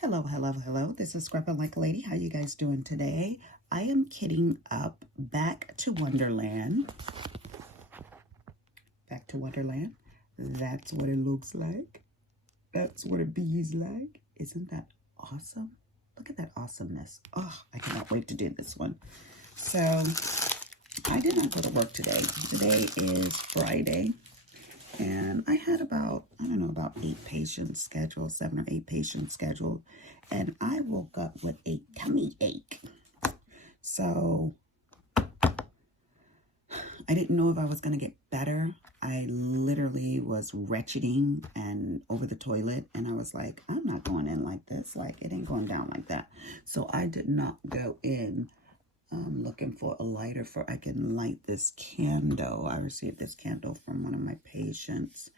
Hello, hello, hello. This is Scrubbing Like a Lady. How you guys doing today? I am kitting up back to Wonderland. Back to Wonderland. That's what it looks like. That's what it bees like. Isn't that awesome? Look at that awesomeness. Oh, I cannot wait to do this one. So, I did not go to work today. Today is Friday. And I had about 8 patients scheduled, 7 or 8 patients scheduled. And I woke up with a tummy ache. So I didn't know if I was going to get better. I literally was retching and over the toilet. And I was like, I'm not going in like this. Like, it ain't going down like that. So I did not go in. I'm looking for a lighter I can light this candle. I received this candle from one of my patients.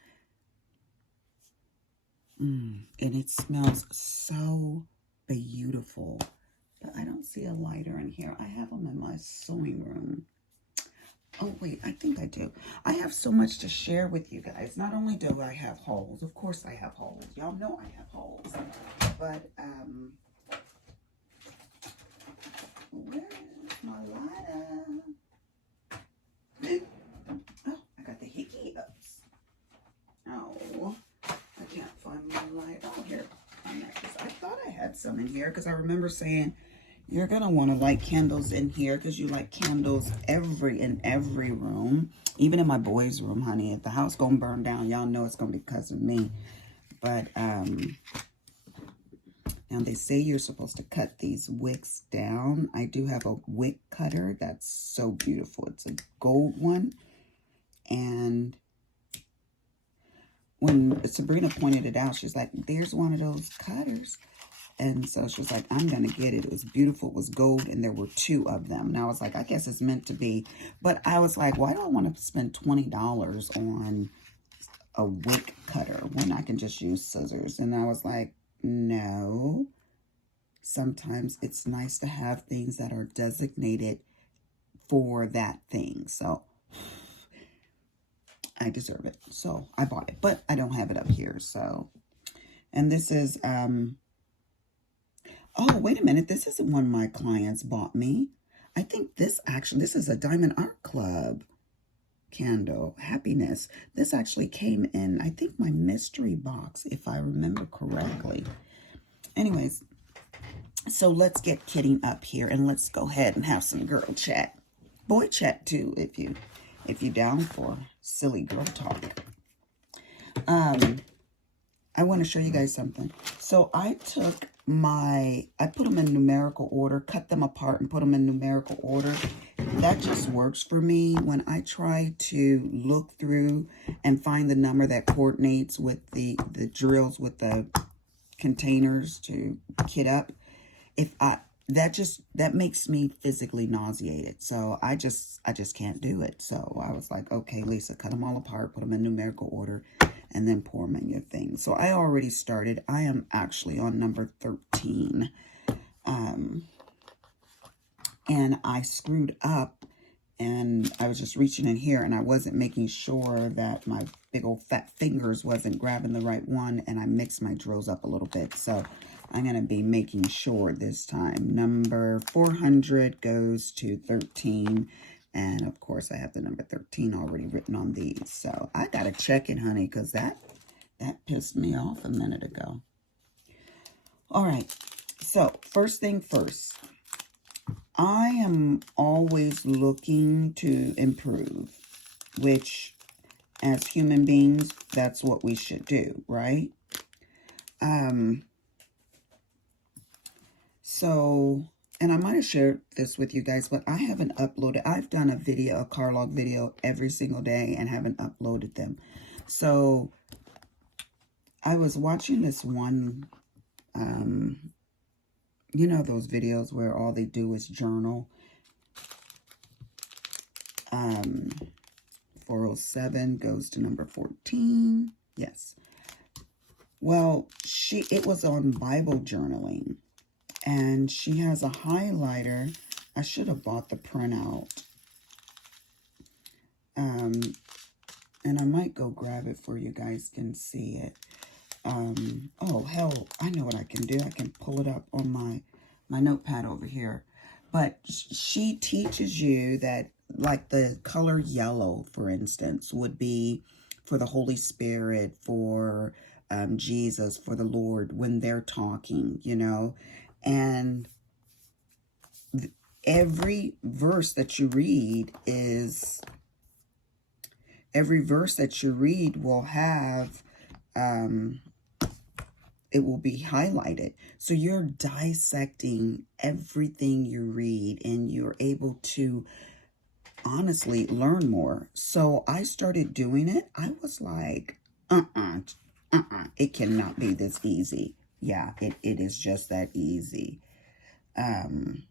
And it smells so beautiful. But I don't see a lighter in here. I have them in my sewing room. Oh, wait, I think I do. I have so much to share with you guys. Not only do I have hauls. Of course I have hauls. Y'all know I have hauls. But, where is my lighter? Oh, I got the hiccups. Oh, I can't find my light. Oh, here. I thought I had some in here because I remember saying you're going to want to light candles in here because you like candles in every room. Even in my boys' room, honey. If the house going to burn down, y'all know it's going to be because of me. But, now they say you're supposed to cut these wicks down. I do have a wick cutter that's so beautiful. It's a gold one. And when Sabrina pointed it out, she's like, there's one of those cutters. And so she was like, I'm going to get it. It was beautiful. It was gold. And there were 2 of them. And I was like, I guess it's meant to be. But I was like, why do I want to spend $20 on a wick cutter when I can just use scissors? And I was like, no. Sometimes it's nice to have things that are designated for that thing. So I deserve it. So I bought it, but I don't have it up here. So, and this is, oh, wait a minute. This isn't one my clients bought me. I think this is a Diamond Art Club candle, Happiness. This actually came in, I think, my mystery box, if I remember correctly. Anyways, so let's get kitting up here and let's go ahead and have some girl chat. Boy chat too, if you down for silly girl talk. I want to show you guys something. So I put them in numerical order, cut them apart and put them in numerical order. That just works for me when I try to look through and find the number that coordinates with the drills with the containers to kit up. That makes me physically nauseated. So I just can't do it. So I was like, okay, Lisa, cut them all apart, put them in numerical order, and then pour them in your thing. So I already started. I am actually on number 13. And I screwed up and I was just reaching in here and I wasn't making sure that my big old fat fingers wasn't grabbing the right one, and I mixed my drills up a little bit. So I'm going to be making sure this time. Number 400 goes to 13. And, of course, I have the number 13 already written on these. So I got to check it, honey, because that pissed me off a minute ago. All right. So first thing first. I am always looking to improve, which as human beings, that's what we should do, right? So, and I might have shared this with you guys, but I haven't uploaded. I've done a car log video every single day and haven't uploaded them. So I was watching this one, you know, those videos where all they do is journal. 407 goes to number 14. Yes. Well, it was on Bible journaling. And she has a highlighter. I should have bought the printout. And I might go grab it for you guys can see it. Oh, hell, I I know what I can do. I can pull it up on my notepad over here. But she teaches you that, like, the color yellow, for instance, would be for the Holy Spirit, for Jesus, for the Lord, when they're talking, you know. And every verse that you read will have, it will be highlighted. So you're dissecting everything you read, and you're able to honestly learn more. So I started doing it. I was like, it cannot be this easy. Yeah, it is just that easy. Okay,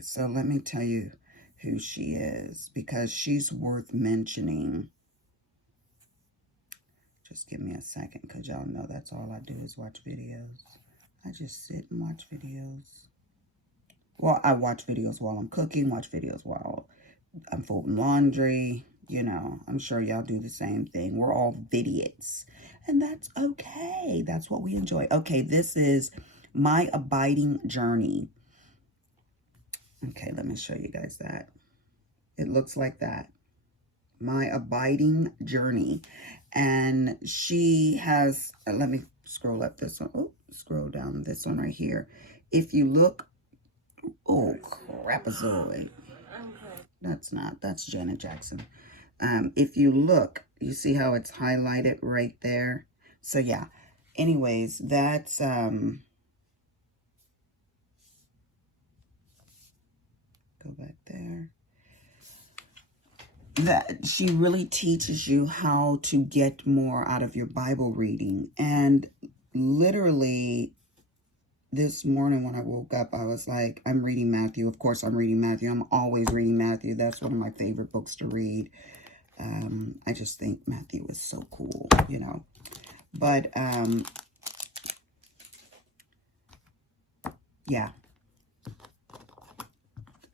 so let me tell you who she is, because she's worth mentioning. Just give me a second, because y'all know that's all I do is watch videos. I just sit and watch videos. Well, I watch videos while I'm cooking, watch videos while I'm folding laundry. You know, I'm sure y'all do the same thing. We're all vidiots, and that's okay. That's what we enjoy. Okay, this is My Abiding Journey. Okay, let me show you guys that. It looks like that. My Abiding Journey. And she has, let me scroll up this one. Oh, scroll down this one right here. If you look, oh, crapazoid. That's Janet Jackson. If you look, you see how it's highlighted right there? So yeah, anyways, that's, go back there. That she really teaches you how to get more out of your Bible reading. And literally this morning when I woke up, I was like, I'm reading Matthew. Of course I'm reading Matthew. I'm always reading Matthew. That's one of my favorite books to read. I just think Matthew is so cool, you know. But yeah,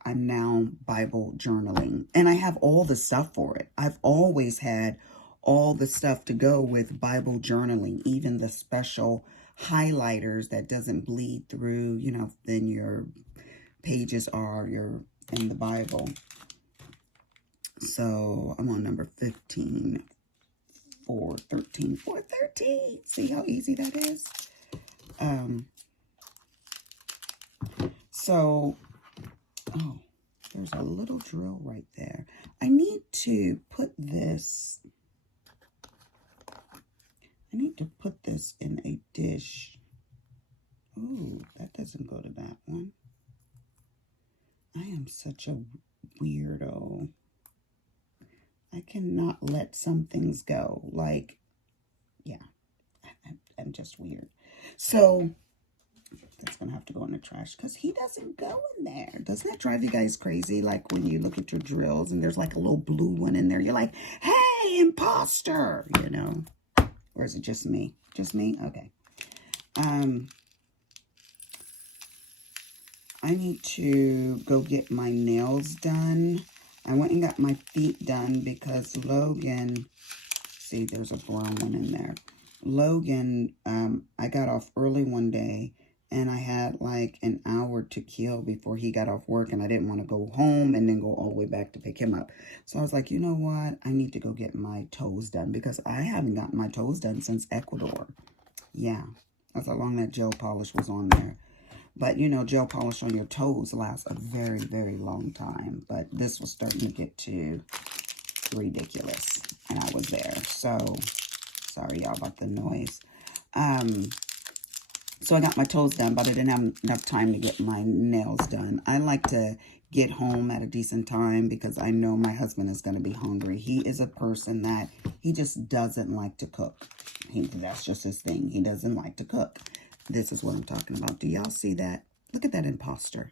I'm now Bible journaling, and I have all the stuff for it. I've always had all the stuff to go with Bible journaling, even the special highlighters that doesn't bleed through, you know, then your pages are in the Bible. So I'm on number 15, 413, 413. See how easy that is? So, oh, there's a little drill right there. I need to put this, in a dish. Ooh, that doesn't go to that one. I am such a weirdo. I cannot let some things go. Like, yeah, I'm just weird. So that's going to have to go in the trash because he doesn't go in there. Doesn't that drive you guys crazy? Like when you look at your drills and there's like a little blue one in there. You're like, hey, imposter, you know. Or is it just me? Just me? Okay. I need to go get my nails done. I went and got my feet done because Logan, see, there's a brown one in there. Logan, I got off early one day and I had like an hour to kill before he got off work, and I didn't want to go home and then go all the way back to pick him up. So I was like, you know what? I need to go get my toes done because I haven't gotten my toes done since Ecuador. Yeah, that's how long that gel polish was on there. But, you know, gel polish on your toes lasts a very, very long time. But this was starting to get to ridiculous. And I was there. So, sorry, y'all, about the noise. So I got my toes done, but I didn't have enough time to get my nails done. I like to get home at a decent time because I know my husband is going to be hungry. He is a person that he just doesn't like to cook. That's just his thing. He doesn't like to cook. This is what I'm talking about. Do y'all see that? Look at that imposter.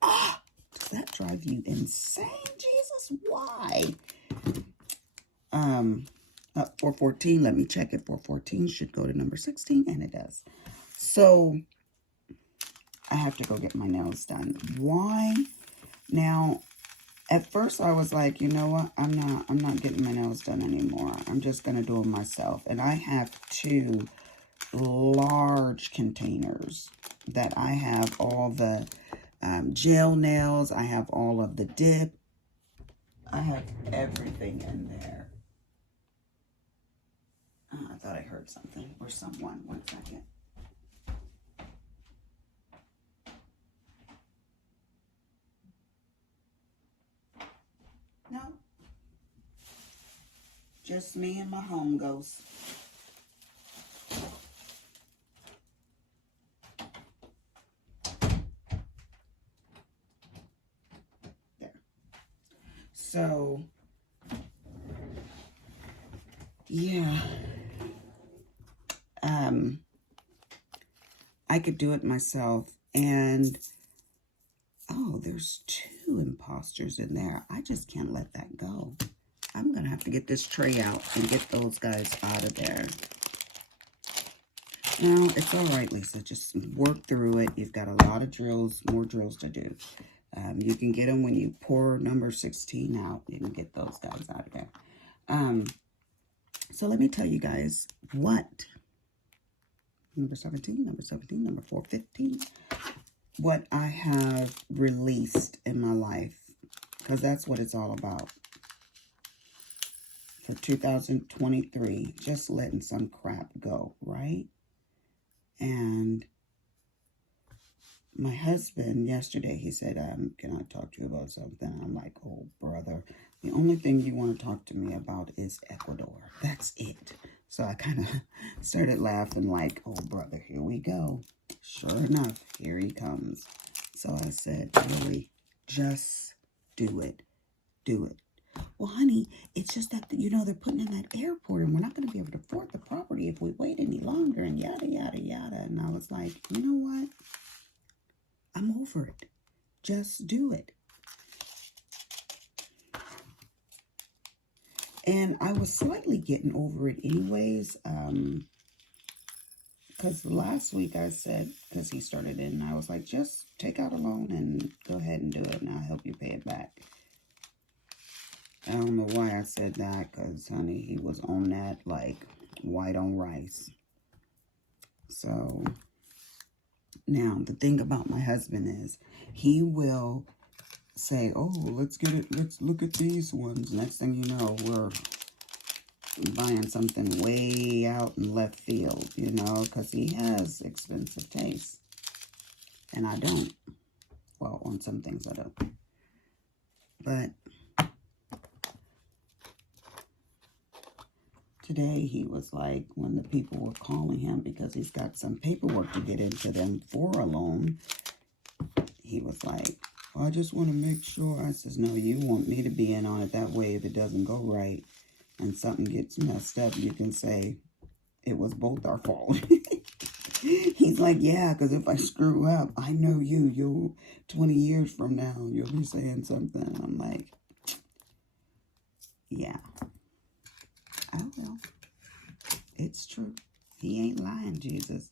Ah, does that drive you insane, Jesus? Why? 414. Let me check it. 414 should go to number 16, and it does. So I have to go get my nails done. Why? Now, at first I was like, you know what? I'm not getting my nails done anymore. I'm just gonna do them myself. And I have two large containers that I have all the gel nails. I have all of the dip. I have everything in there. I thought I heard something or someone. 1 second. No. Just me and my home ghost. There. So, yeah. I could do it myself. And, oh, there's 2 imposters in there. I just can't let that go. I'm going to have to get this tray out and get those guys out of there. Now, it's all right, Lisa. Just work through it. You've got a lot of drills, more drills to do. You can get them when you pour number 16 out. You can get those guys out of there. So let me tell you guys what number 17, number 415, what I have released in my life, because that's what it's all about. For 2023, just letting some crap go, right? And my husband yesterday, he said, can I talk to you about something? I'm like, oh, brother, the only thing you want to talk to me about is Ecuador. That's it. So I kind of started laughing like, oh, brother, here we go. Sure enough, here he comes. So I said, really, just do it. Do it. Well, honey, it's just that, you know, they're putting in that airport and we're not going to be able to afford the property if we wait any longer and yada, yada, yada. And I was like, you know what? I'm over it. Just do it. And I was slightly getting over it anyways, because last week I said, because he started it, and I was like, just take out a loan and go ahead and do it, and I'll help you pay it back. I don't know why I said that, because, honey, he was on that like white on rice. So, now, the thing about my husband is, he will say, oh, let's look at these ones. Next thing you know, we're buying something way out in left field, you know, because he has expensive taste. And I don't. Well, on some things I don't. But today he was like, when the people were calling him because he's got some paperwork to get into them for a loan, he was like, I just want to make sure. I says, no, you want me to be in on it. That way, if it doesn't go right and something gets messed up, you can say it was both our fault. He's like, yeah, because if I screw up, I know you'll 20 years from now, you'll be saying something. I'm like, yeah. Oh, well, it's true. He ain't lying, Jesus.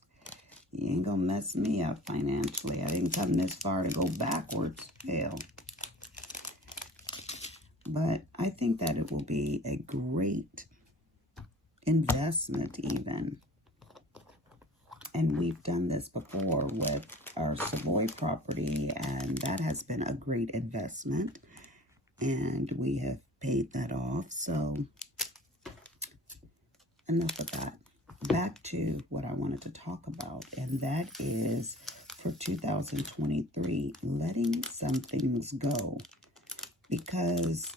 You ain't gonna mess me up financially. I didn't come this far to go backwards. Hell. But I think that it will be a great investment even. And we've done this before with our Savoy property, and that has been a great investment. And we have paid that off. So enough of that. Back to what I wanted to talk about, and that is for 2023, letting some things go, because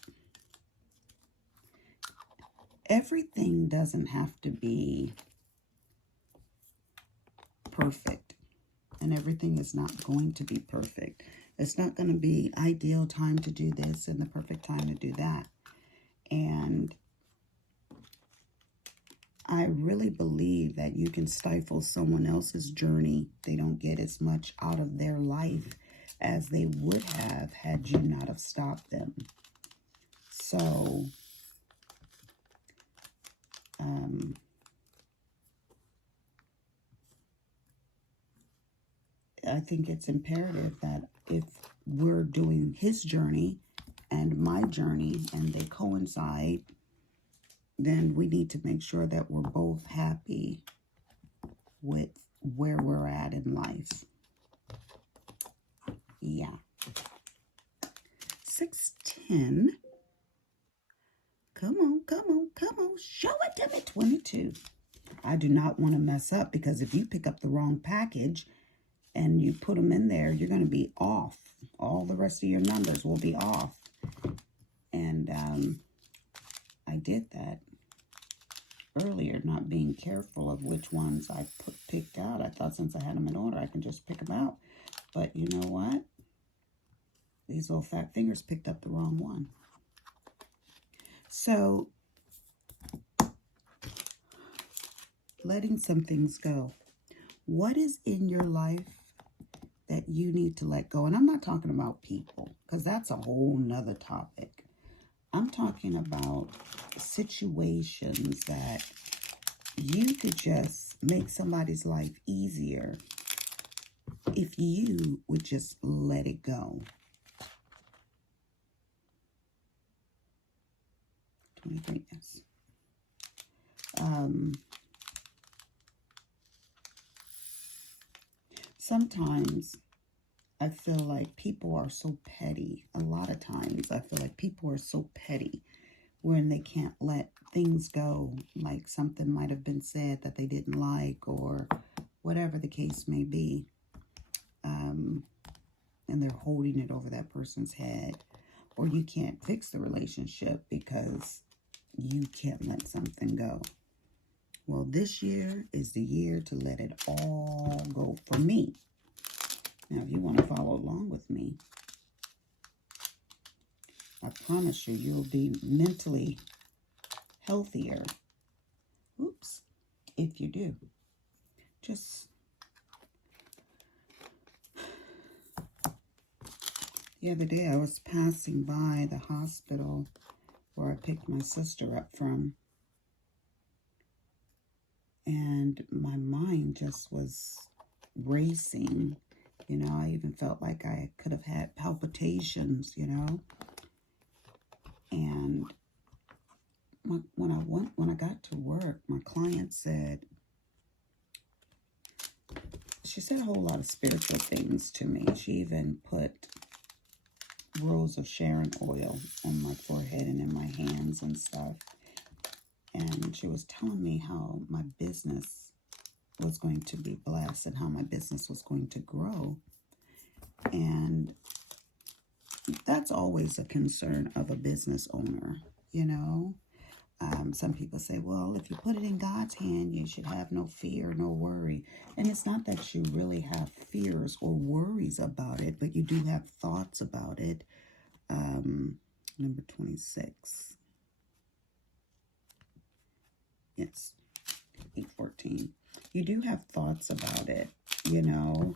everything doesn't have to be perfect, and everything is not going to be perfect. It's not going to be ideal time to do this and the perfect time to do that. And I really believe that you can stifle someone else's journey. They don't get as much out of their life as they would have had you not have stopped them. So, I think it's imperative that if we're doing his journey and my journey and they coincide, then we need to make sure that we're both happy with where we're at in life. Yeah. 610. Come on, come on, come on. Show it to me. 22. I do not want to mess up, because if you pick up the wrong package and you put them in there, you're going to be off. All the rest of your numbers will be off. And I did that earlier, not being careful of which ones I picked out. I thought since I had them in order, I can just pick them out. But you know what? These little fat fingers picked up the wrong one. So, letting some things go. What is in your life that you need to let go? And I'm not talking about people, because that's a whole nother topic. I'm talking about situations that you could just make somebody's life easier if you would just let it go. 23, yes. Sometimes I feel like people are so petty. A lot of times I feel like people are so petty when they can't let things go. Like something might have been said that they didn't like, or whatever the case may be. And they're holding it over that person's head. Or you can't fix the relationship because you can't let something go. Well, this year is the year to let it all go for me. Now, if you want to follow along with me, I promise you, you'll be mentally healthier. Oops. If you do. Just the other day, I was passing by the hospital where I picked my sister up from. And my mind just was racing. You know, I even felt like I could have had palpitations, you know. And when I got to work, my client said, she said a whole lot of spiritual things to me. She even put Rose of Sharon oil on my forehead and in my hands and stuff. And she was telling me how my business was going to be blessed and how my business was going to grow. And that's always a concern of a business owner, you know. Some people say, well, if you put it in God's hand, you should have no fear, no worry. And it's not that you really have fears or worries about it, but you do have thoughts about it. Number 26. Yes, 814. You do have thoughts about it, you know.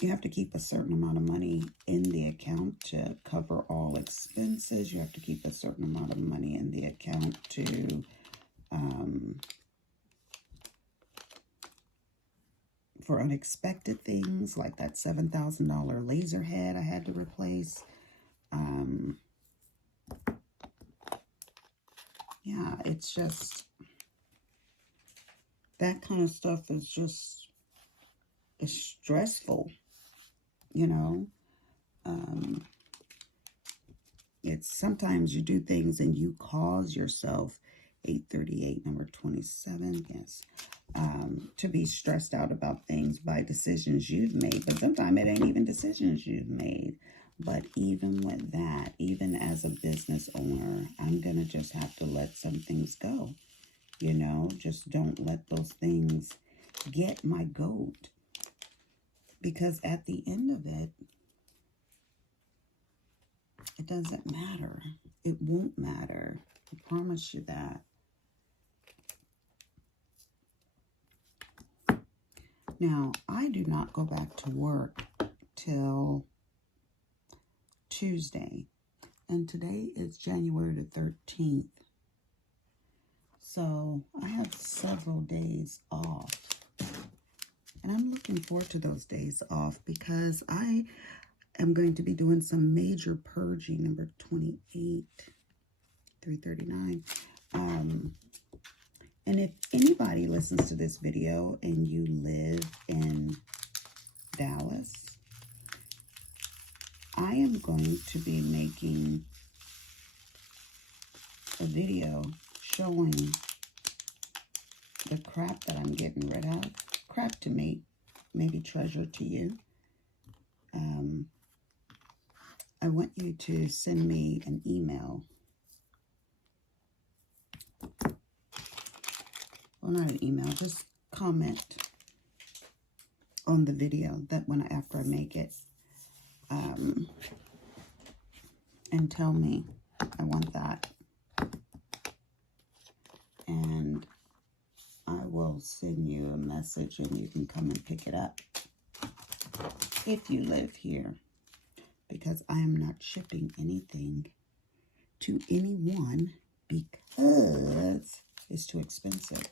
You have to keep a certain amount of money in the account to cover all expenses. You have to keep a certain amount of money in the account to for unexpected things, like that $7,000 laser head I had to replace. Yeah, it's just, that kind of stuff is just, it's stressful, you know. It's sometimes you do things and you cause yourself, 838, number 27, yes, to be stressed out about things by decisions you've made. But sometimes it ain't even decisions you've made. But even with that, even as a business owner, I'm going to just have to let some things go. You know, just don't let those things get my goat. Because at the end of it, it doesn't matter. It won't matter. I promise you that. Now, I do not go back to work till Tuesday. And today is January the 13th. So I have several days off. And I'm looking forward to those days off because I am going to be doing some major purging, number 28, 339. And if anybody listens to this video and you live in Dallas, I am going to be making a video showing the crap that I'm getting rid of. Crap to me, maybe treasure to you. I want you to send me an email. Well, not an email, just comment on the video that after I make it, and tell me I want that, and I will send you a message and you can come and pick it up if you live here, because I am not shipping anything to anyone because it's too expensive.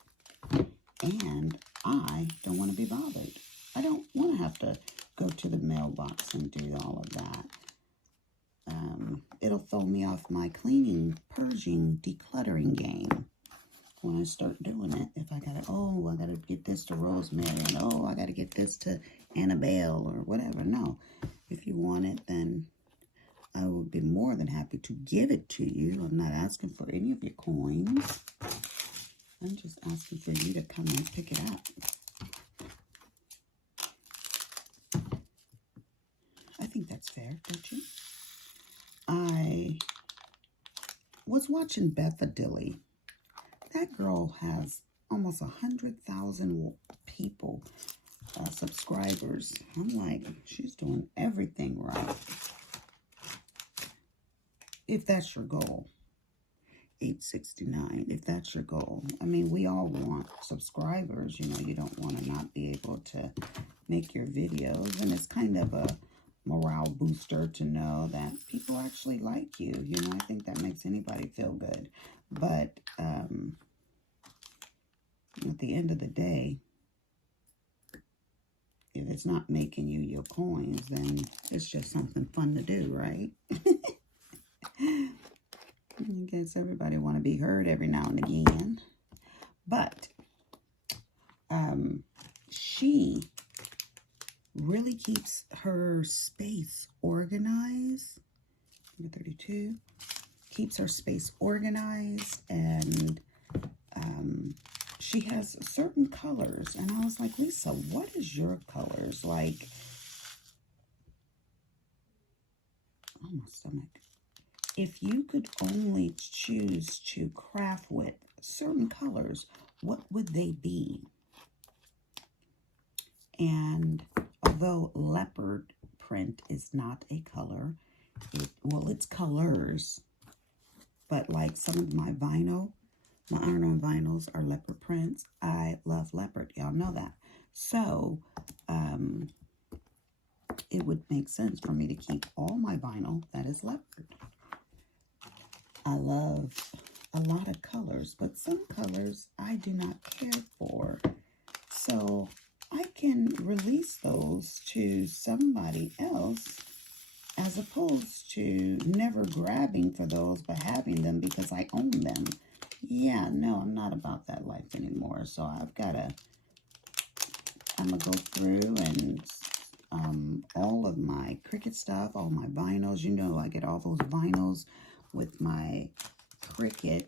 And I don't want to be bothered. I don't want to have to go to the mailbox and do all of that. It'll throw me off my cleaning, purging, decluttering game when I start doing it. If I gotta, oh, I gotta get this to Rosemary, and oh, I gotta get this to Annabelle or whatever. No, if you want it, then I would be more than happy to give it to you. I'm not asking for any of your coins. I'm just asking for you to come and pick it up. I think that's fair, don't you? I was watching Betha Dilly. That girl has almost 100,000 people, subscribers. I'm like, she's doing everything right. If that's your goal. 869, if that's your goal. I mean, we all want subscribers. You know, you don't want to not be able to make your videos. And it's kind of a morale booster to know that people actually like you. You know, I think that makes anybody feel good. But at the end of the day, if it's not making you your coins, then it's just something fun to do, right? I guess everybody want to be heard every now and again. But she really keeps her space organized. Number 32. Keeps her space organized, and she has certain colors. And I was like, Lisa, what is your colors? Like, oh, my stomach. If you could only choose to craft with certain colors, what would they be? And although leopard print is not a color, it's colors, but like some of my vinyl, my iron-on vinyls are leopard prints. I love leopard. Y'all know that. So, it would make sense for me to keep all my vinyl that is leopard. I love a lot of colors, but some colors I do not care for. So I can release those to somebody else as opposed to never grabbing for those but having them because I own them. Yeah, no, I'm not about that life anymore. So I'm going to go through and all of my Cricut stuff, all my vinyls. You know, I get all those vinyls with my Cricut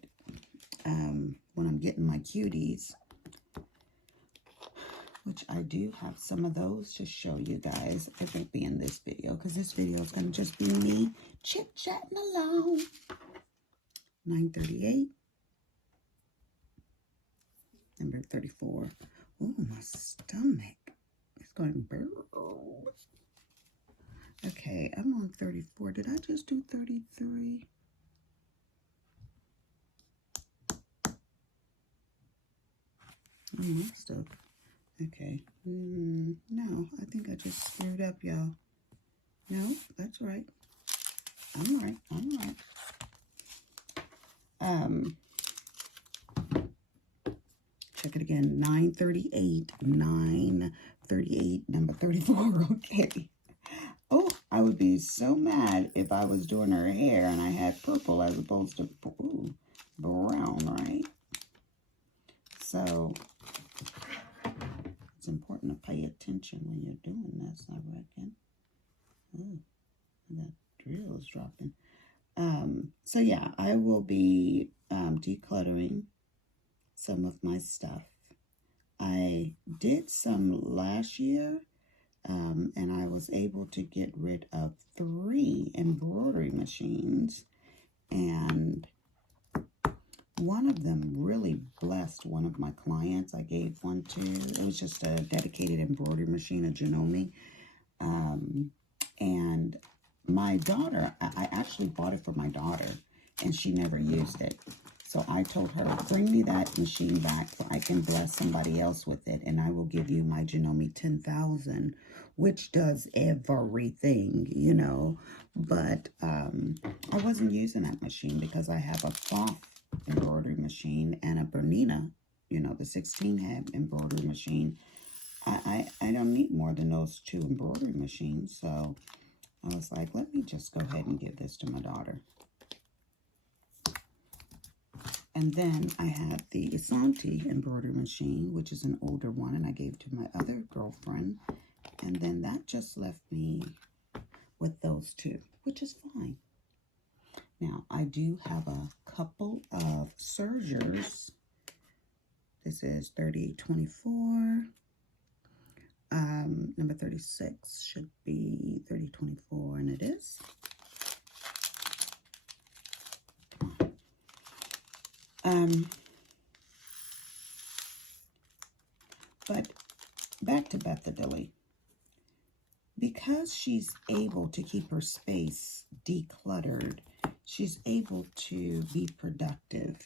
when I'm getting my cuties, which I do have some of those to show you guys. It won't be in this video because this video is going to just be me chit-chatting along. 938. Number 34. Oh, my stomach. It's going burr. Okay, I'm on 34. Did I just do 33? I must have. Okay. No, I think I just screwed up, y'all. No, that's right. I'm right. I'm right. Check it again. 938. 938. Number 34. Okay. Oh, I would be so mad if I was doing her hair and I had purple as opposed to brown, right? So it's important to pay attention when you're doing this, I reckon. Oh, that drill is dropping. So yeah, I will be decluttering some of my stuff. I did some last year, and I was able to get rid of 3 embroidery machines, and one of them really blessed one of my clients. I gave one to, it was just a dedicated embroidery machine, a Janome. And my daughter, I actually bought it for my daughter, and she never used it. So I told her, bring me that machine back so I can bless somebody else with it, and I will give you my Janome 10,000, which does everything, you know. But I wasn't using that machine because I have a cloth embroidery machine and a Bernina, you know, the 16-head embroidery machine. I don't need more than those 2 embroidery machines, so I was like, let me just go ahead and give this to my daughter. And then I had the Isanti embroidery machine, which is an older one, and I gave to my other girlfriend. And then that just left me with those 2, which is fine. Now, I do have a couple of sergers. This is 3024. Number 36 should be 3024, and it is. But back to Bethadilly. Because she's able to keep her space decluttered, she's able to be productive.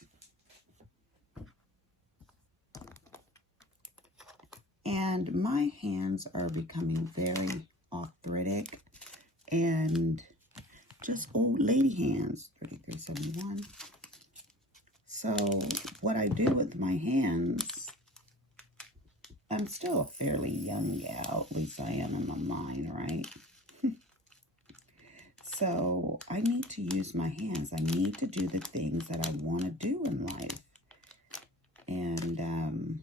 And my hands are becoming very arthritic and just old lady hands, 3371. So what I do with my hands, I'm still a fairly young gal, at least I am in my mind, right? So I need to use my hands. I need to do the things that I want to do in life. And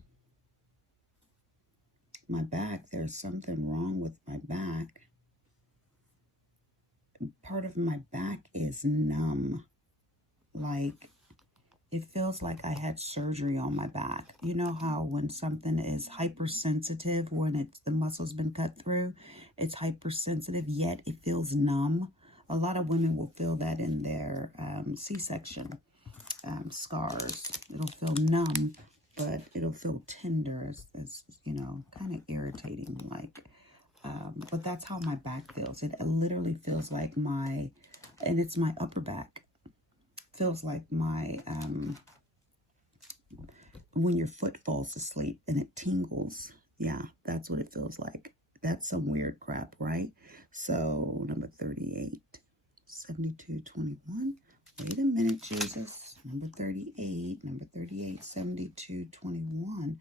my back, there's something wrong with my back. Part of my back is numb. Like, it feels like I had surgery on my back. You know how when something is hypersensitive, when the muscle's been cut through, it's hypersensitive, yet it feels numb. A lot of women will feel that in their C-section scars. It'll feel numb, but it'll feel tender, as you know, kind of irritating, like. But that's how my back feels. It literally feels like and it's my upper back. Feels like my, when your foot falls asleep and it tingles. Yeah, that's what it feels like. That's some weird crap, right? So, number 38, 7221. Wait a minute, Jesus. Number 38, 7221.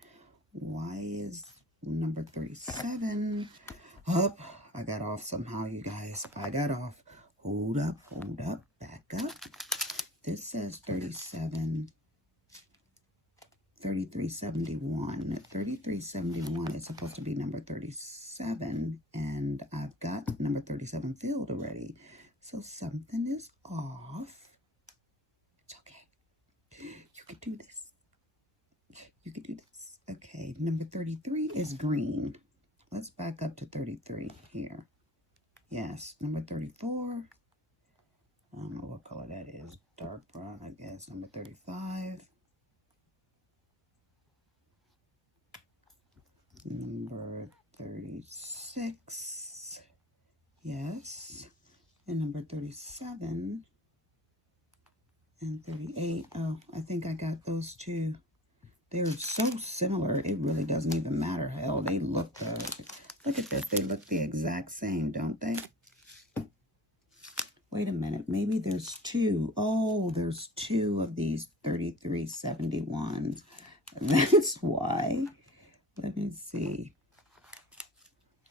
Why is number 37 up? I got off somehow, you guys. I got off. Hold up, back up. This says 3371. 3371 is supposed to be number 37, and I've got number 37 filled already. So something is off. It's okay. You can do this. You can do this. Okay, number 33 is green. Let's back up to 33 here. Yes, number 34. I don't know what color that is. Dark brown, I guess. Number 35. Number 36. Yes. And number 37. And 38. Oh, I think I got those two. They're so similar, it really doesn't even matter. Hell, they look good. Look at this. They look the exact same, don't they? Wait a minute. Maybe there's 2. Oh, there's 2 of these 3371s. That's why. Let me see.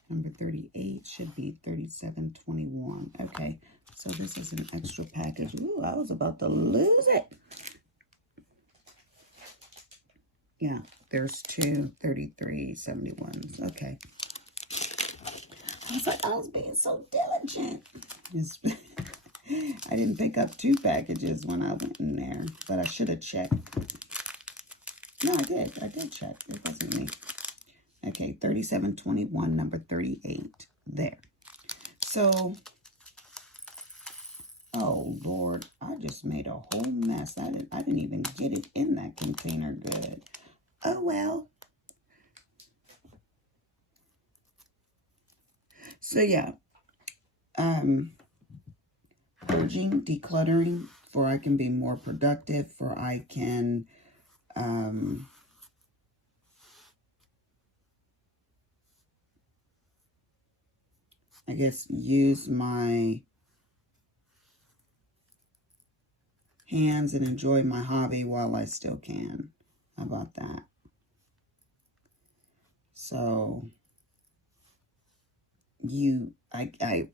Number 38 should be 3721. Okay, so this is an extra package. Ooh, I was about to lose it. Yeah, there's two 33.71s. Okay. I was like, I was being so diligent. I didn't pick up 2 packages when I went in there, but I should have checked. No, I did. I did check. It wasn't me. Okay, 37.21, number 38. There. So, oh Lord, I just made a whole mess. I didn't even get it in that container good. Oh well. So yeah, purging, decluttering, for I can be more productive, for I can I guess use my hands and enjoy my hobby while I still can. How about that? So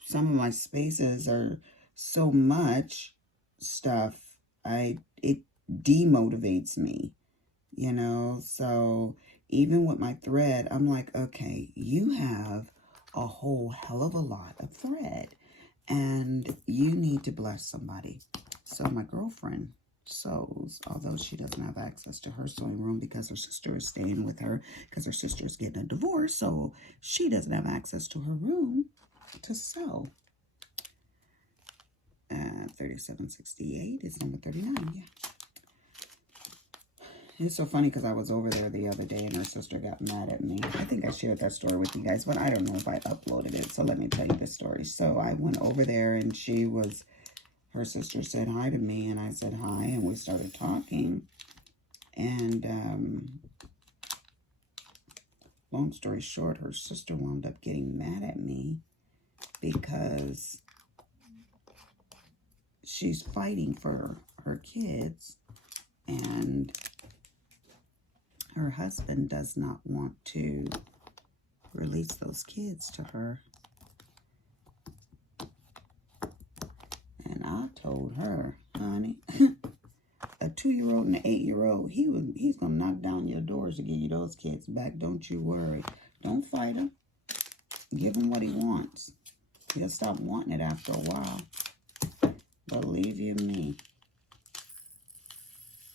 some of my spaces are so much stuff, it demotivates me, you know. So even with my thread, I'm like, okay, you have a whole hell of a lot of thread and you need to bless somebody. So my girlfriend sews, although she doesn't have access to her sewing room because her sister is staying with her because her sister is getting a divorce, so she doesn't have access to her room to sew. 37.68 is number 39. Yeah. It's so funny because I was over there the other day and her sister got mad at me. I think I shared that story with you guys, but I don't know if I uploaded it. So let me tell you the story. So I went over there and her sister said hi to me and I said hi and we started talking. And long story short, her sister wound up getting mad at me because she's fighting for her kids and her husband does not want to release those kids to her. And I told her, honey, a 2-year-old and an 8-year-old, he's going to knock down your doors to give you those kids back. Don't you worry. Don't fight him. Give him what he wants. He'll stop wanting it after a while. Believe you me.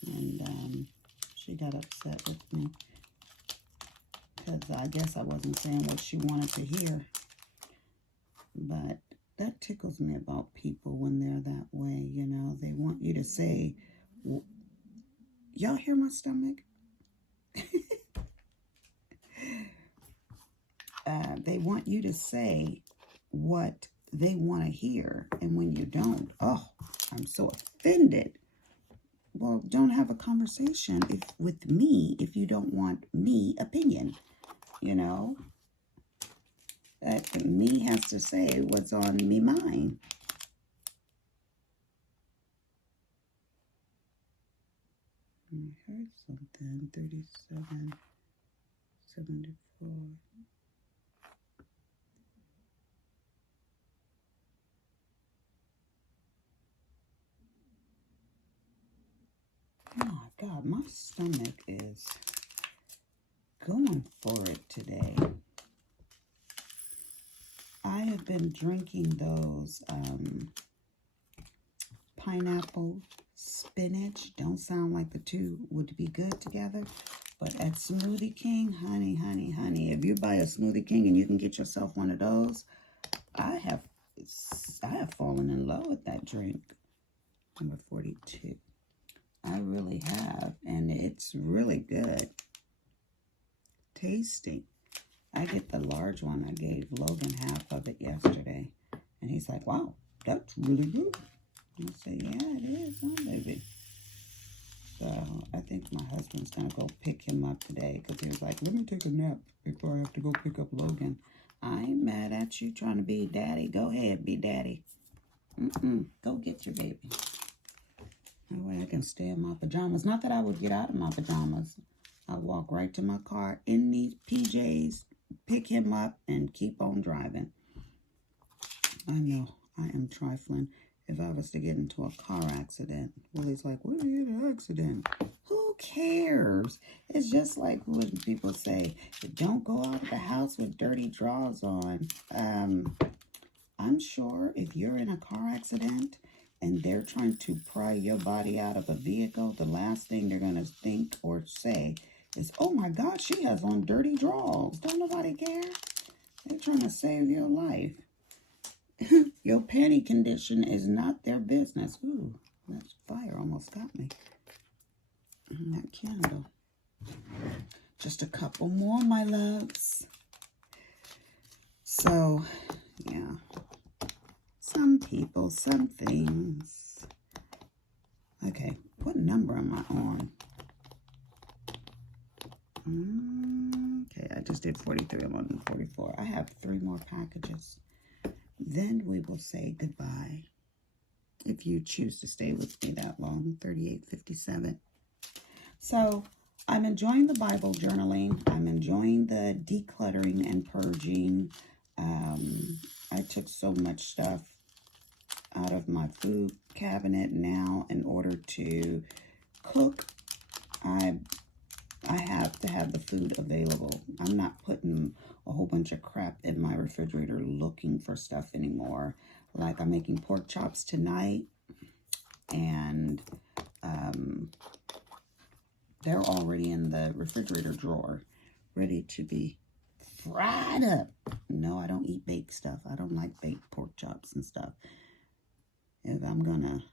And she got upset with me because I guess I wasn't saying what she wanted to hear. But that tickles me about people when they're that way, you know. They want you to say, y'all hear my stomach? They want you to say what they want to hear. And when you don't, oh, I'm so offended. Well, don't have a conversation with me if you don't want me opinion, you know. That me has to say what's on me mind. I heard something, 37.74. Oh my God, my stomach is going for it today. I have been drinking those pineapple spinach. Don't sound like the two would be good together. But at Smoothie King, honey, honey, honey, if you buy a Smoothie King and you can get yourself one of those, I have fallen in love with that drink. Number 42. I really have. And it's really good. Tasty. I get the large one. I gave Logan half of it yesterday. And he's like, wow, that's really good. I said, yeah, it is, huh, baby? So I think my husband's going to go pick him up today because he was like, let me take a nap before I have to go pick up Logan. I ain't mad at you trying to be daddy. Go ahead, be daddy. Go get your baby. That way I can stay in my pajamas. Not that I would get out of my pajamas. I'll walk right to my car in these PJs, pick him up, and keep on driving. I know I am trifling. If I was to get into a car accident, Willie's like, what if you get an accident? Who cares? It's just like when people say, don't go out of the house with dirty drawers on. I'm sure if you're in a car accident and they're trying to pry your body out of a vehicle, the last thing they're going to think or say is, oh my God, she has on dirty drawers. Don't nobody care. They're trying to save your life. Your panty condition is not their business. Ooh, that fire almost got me. That candle. Just a couple more, my loves. So, yeah. Some people, some things. Okay, what number am I on? Okay, I just did 43. I'm on 44. I have 3 more packages. Then we will say goodbye. If you choose to stay with me that long, 38:57. So I'm enjoying the Bible journaling. I'm enjoying the decluttering and purging. I took so much stuff out of my food cabinet now in order to cook. I have to have the food available. I'm not putting a whole bunch of crap in my refrigerator looking for stuff anymore. Like I'm making pork chops tonight, and they're already in the refrigerator drawer, ready to be fried up. No, I don't eat baked stuff. I don't like baked pork chops and stuff. If I'm gonna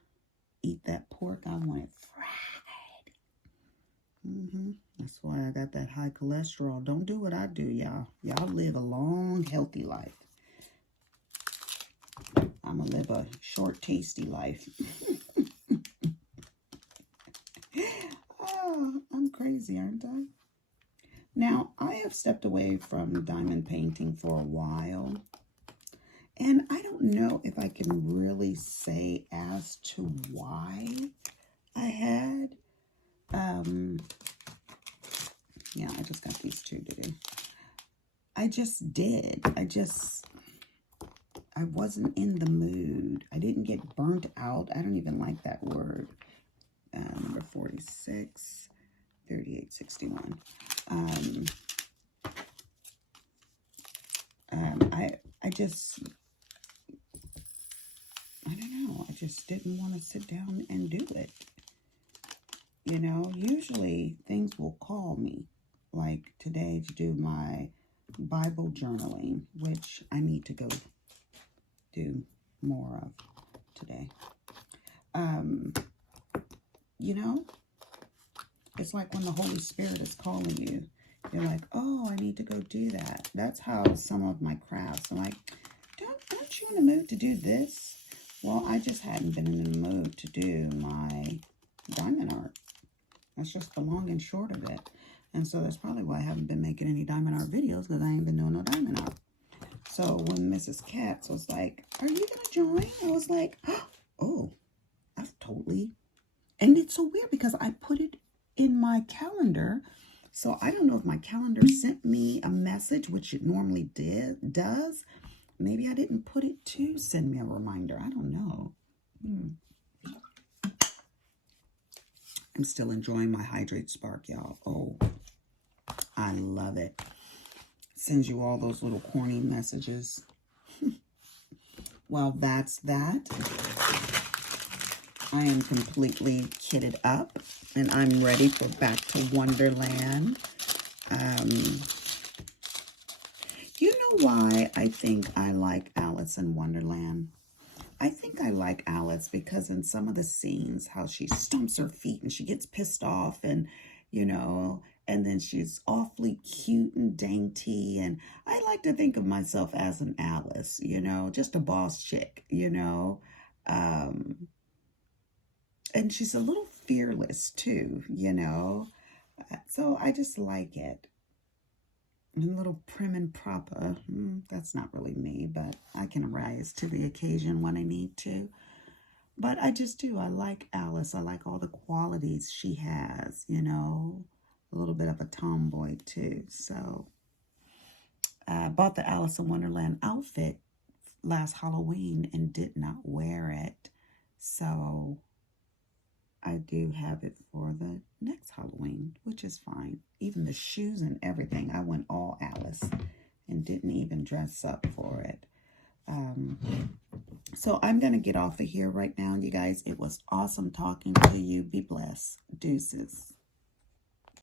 eat that pork, I want it fried. That's why I got that high cholesterol. Don't do what I do, y'all. Y'all live a long, healthy life. I'm gonna live a short, tasty life. Oh, I'm crazy, aren't I? Now, I have stepped away from diamond painting for a while. And I don't know if I can really say as to why I had. Yeah, I just got these 2 to do. I just did. I wasn't in the mood. I didn't get burnt out. I don't even like that word. Number 46, 3861. I don't know. I just didn't want to sit down and do it. You know, usually things will call me, like today to do my Bible journaling, which I need to go do more of today. You know, it's like when the Holy Spirit is calling you, you're like, oh, I need to go do that. That's how some of my crafts, I'm like, aren't you in the mood to do this? Well, I just hadn't been in the mood to do my diamond art. That's just the long and short of it. And so that's probably why I haven't been making any diamond art videos, because I ain't been doing no diamond art. So when Mrs. Katz was like, are you going to join? I was like, oh, I've totally. And it's so weird because I put it in my calendar. So I don't know if my calendar sent me a message, which it normally does. Maybe I didn't put it to send me a reminder. I don't know. I'm still enjoying my Hydrate Spark, y'all. Oh, I love it. Sends you all those little corny messages. Well, that's that. I am completely kitted up, and I'm ready for back to Wonderland. You know why I think I like Alice in Wonderland? I think I like Alice because in some of the scenes, how she stomps her feet and she gets pissed off and, you know, and then she's awfully cute and dainty. And I like to think of myself as an Alice, you know, just a boss chick, you know. And she's a little fearless too, you know. So I just like it. And a little prim and proper. That's not really me, but I can rise to the occasion when I need to. But I just do. I like Alice. I like all the qualities she has, you know. A little bit of a tomboy too. So I bought the Alice in Wonderland outfit last Halloween and did not wear it. So I do have it for the next Halloween, which is fine. Even the shoes and everything, I went all Alice and didn't even dress up for it. So I'm going to get off of here right now, you guys. It was awesome talking to you. Be blessed. Deuces.